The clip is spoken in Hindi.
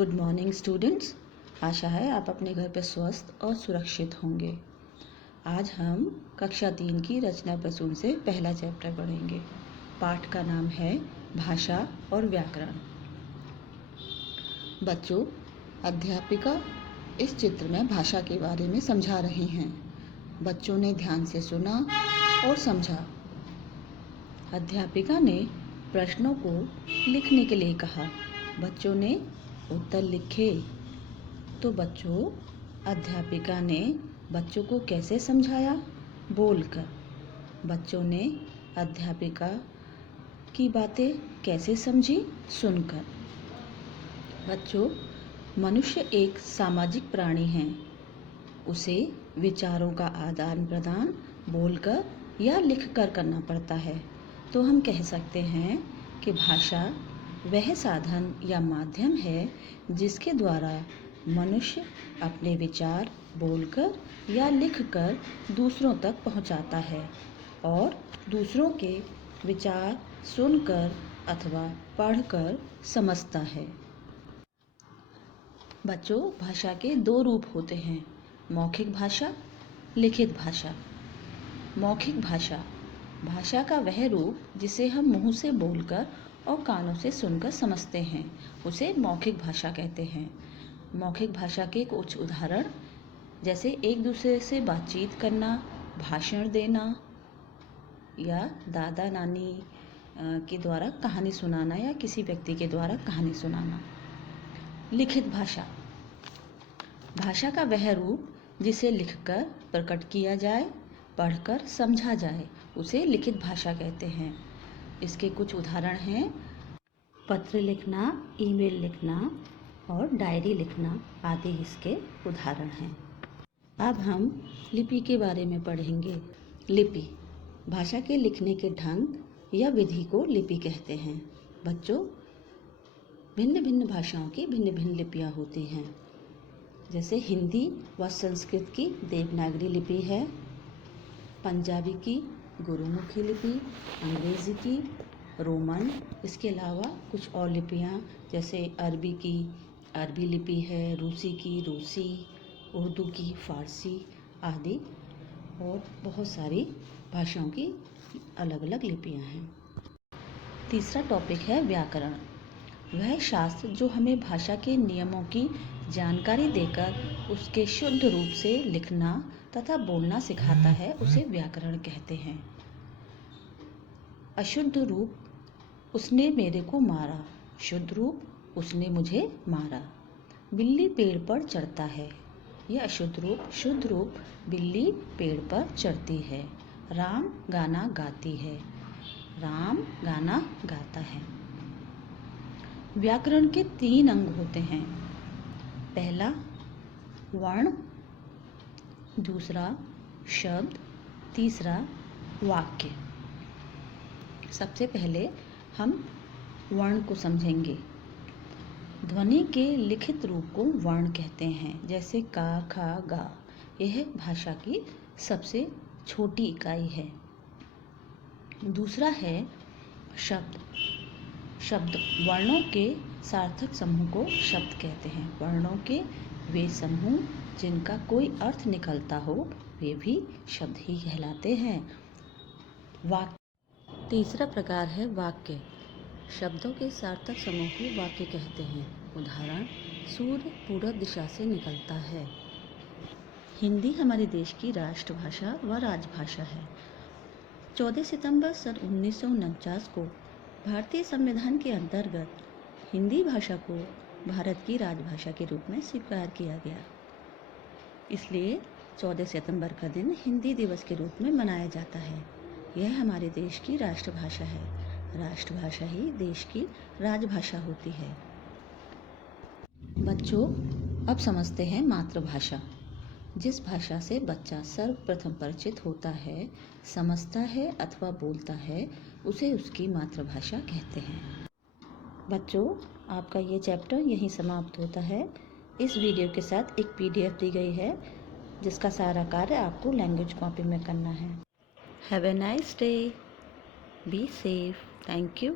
Good morning students. आशा है आप अपने घर पर स्वस्थ और सुरक्षित होंगे। आज हम कक्षा 3 की रचना प्रसून से पहला चैप्टर पढ़ेंगे। पाठ का नाम है भाषा और व्याकरण। बच्चों, अध्यापिका इस चित्र में भाषा के बारे में समझा रही हैं। बच्चों ने ध्यान से सुना और समझा। अध्यापिका ने प्रश्नों को लिखने के लिए कहा। बच्चों ने उत्तर लिखे। तो बच्चों, अध्यापिका ने बच्चों को कैसे समझाया? बोलकर। बच्चों ने अध्यापिका की बातें कैसे समझी? सुनकर। बच्चों, मनुष्य एक सामाजिक प्राणी है। उसे विचारों का आदान प्रदान बोलकर या लिखकर करना पड़ता है। तो हम कह सकते हैं कि भाषा वह साधन या माध्यम है जिसके द्वारा मनुष्य अपने विचार बोलकर या लिखकर दूसरों तक पहुंचाता है और दूसरों के विचार सुनकर अथवा पढ़कर समझता है। बच्चों, भाषा के दो रूप होते हैं, मौखिक भाषा, लिखित भाषा। मौखिक भाषा भाषा का वह रूप जिसे हम मुंह से बोलकर और कानों से सुनकर समझते हैं, उसे मौखिक भाषा कहते हैं। मौखिक भाषा के कुछ उदाहरण जैसे एक दूसरे से बातचीत करना, भाषण देना या दादा नानी के द्वारा कहानी सुनाना या किसी व्यक्ति के द्वारा कहानी सुनाना। लिखित भाषा भाषा का वह रूप जिसे लिखकर प्रकट किया जाए, पढ़कर समझा जाए, उसे लिखित भाषा कहते हैं। इसके कुछ उदाहरण हैं पत्र लिखना, ईमेल लिखना और डायरी लिखना आदि इसके उदाहरण हैं। अब हम लिपि के बारे में पढ़ेंगे। लिपि भाषा के लिखने के ढंग या विधि को लिपि कहते हैं। बच्चों, भिन्न भिन्न भाषाओं की भिन्न भिन्न लिपियाँ होती हैं। जैसे हिंदी व संस्कृत की देवनागरी लिपि है, पंजाबी की गुरुमुखी लिपि, अंग्रेज़ी की रोमन। इसके अलावा कुछ और लिपियाँ जैसे अरबी की अरबी लिपि है, रूसी की रूसी, उर्दू की फ़ारसी आदि और बहुत सारी भाषाओं की अलग अलग लिपियाँ हैं। तीसरा टॉपिक है व्याकरण। वह शास्त्र जो हमें भाषा के नियमों की जानकारी देकर उसके शुद्ध रूप से लिखना तथा बोलना सिखाता है, उसे व्याकरण कहते हैं। अशुद्ध रूप उसने मेरे को मारा, शुद्ध रूप उसने मुझे मारा। बिल्ली पेड़ पर चढ़ता है, यह अशुद्ध रूप। शुद्ध रूप बिल्ली पेड़ पर चढ़ती है। राम गाना गाती है, राम गाना गाता है। व्याकरण के 3 अंग होते हैं। पहला वर्ण, दूसरा शब्द, तीसरा वाक्य। सबसे पहले हम वर्ण को समझेंगे। ध्वनि के लिखित रूप को वर्ण कहते हैं, जैसे का, खा, गा। यह भाषा की सबसे छोटी इकाई है। दूसरा है शब्द। शब्द वर्णों के सार्थक समूह को शब्द कहते हैं। वर्णों के वे समूह जिनका कोई अर्थ निकलता हो, वे भी शब्द ही कहलाते हैं। वाक्य तीसरा प्रकार है वाक्य। शब्दों के सार्थक समूह को वाक्य कहते हैं। उदाहरण, सूर्य पूर्व दिशा से निकलता है। हिंदी हमारे देश की राष्ट्रभाषा व राजभाषा है। 14 सितंबर सन 1949 को भारतीय संविधान के अंतर्गत हिंदी भाषा को भारत की राजभाषा के रूप में स्वीकार किया गया। इसलिए 14 सितंबर का दिन हिंदी दिवस के रूप में मनाया जाता है। यह हमारे देश की राष्ट्रभाषा है। राष्ट्रभाषा ही देश की राजभाषा होती है। बच्चों, अब समझते हैं मातृभाषा। जिस भाषा से बच्चा सर्वप्रथम परिचित होता है, समझता है अथवा बोलता है, उसे उसकी मातृभाषा कहते हैं। बच्चों, आपका ये चैप्टर यहीं समाप्त होता है। इस वीडियो के साथ एक PDF दी गई है जिसका सारा कार्य आपको लैंग्वेज कॉपी में करना है। Have a nice day, be safe, thank you.